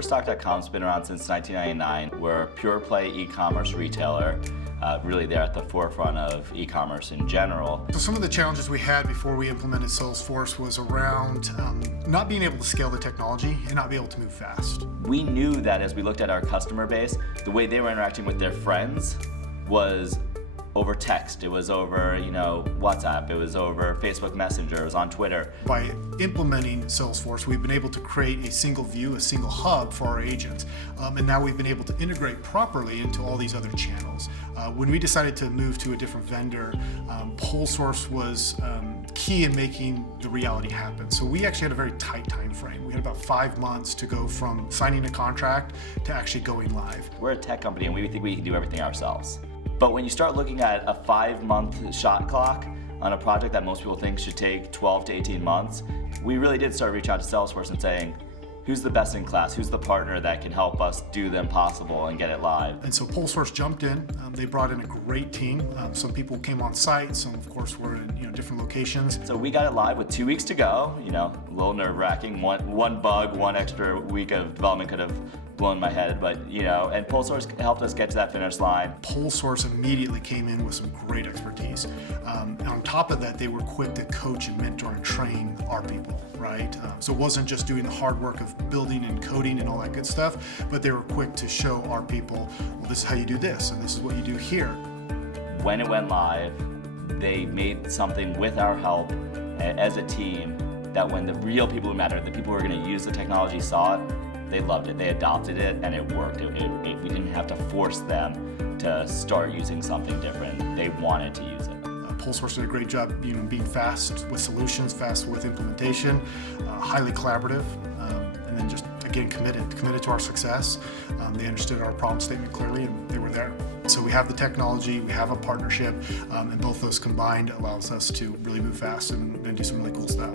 Overstock.com's been around since 1999. We're a pure play e-commerce retailer, really there at the forefront of e-commerce in general. So some of the challenges we had before we implemented Salesforce was around not being able to scale the technology and not be able to move fast. We knew that as we looked at our customer base, the way they were interacting with their friends was over text, it was over WhatsApp, it was over Facebook Messenger, it was on Twitter. By implementing Salesforce, we've been able to create a single view, a single hub for our agents. And now we've been able to integrate properly into all these other channels. When we decided to move to a different vendor, PolSource was key in making the reality happen. So we actually had a very tight time frame. We had about 5 months to go from signing a contract to actually going live. We're a tech company and we think we can do everything ourselves. But when you start looking at a 5-month shot clock on a project that most people think should take 12 to 18 months, we really did start reaching out to Salesforce and saying, who's the best in class? Who's the partner that can help us do the impossible and get it live? And so PolSource jumped in. They brought in a great team. Some people came on site. Some, of course, were in different locations. So we got it live with 2 weeks to go. A little nerve-wracking. One bug, one extra week of development could have blown my head, but and PolSource helped us get to that finish line. PolSource immediately came in with some great expertise. On top of that, they were quick to coach and mentor and train our people, right? So it wasn't just doing the hard work of building and coding and all that good stuff, but they were quick to show our people, well, this is how you do this, and this is what you do here. When it went live, they made something with our help as a team that when the real people who mattered, the people who were going to use the technology saw it, they loved it, they adopted it, and it worked. We didn't have to force them to start using something different. They wanted to use it. PolSource did a great job being fast with solutions, fast with implementation, highly collaborative, and then just, again, committed to our success. They understood our problem statement clearly, and they were there. So we have the technology, we have a partnership, and both those combined allows us to really move fast and do some really cool stuff.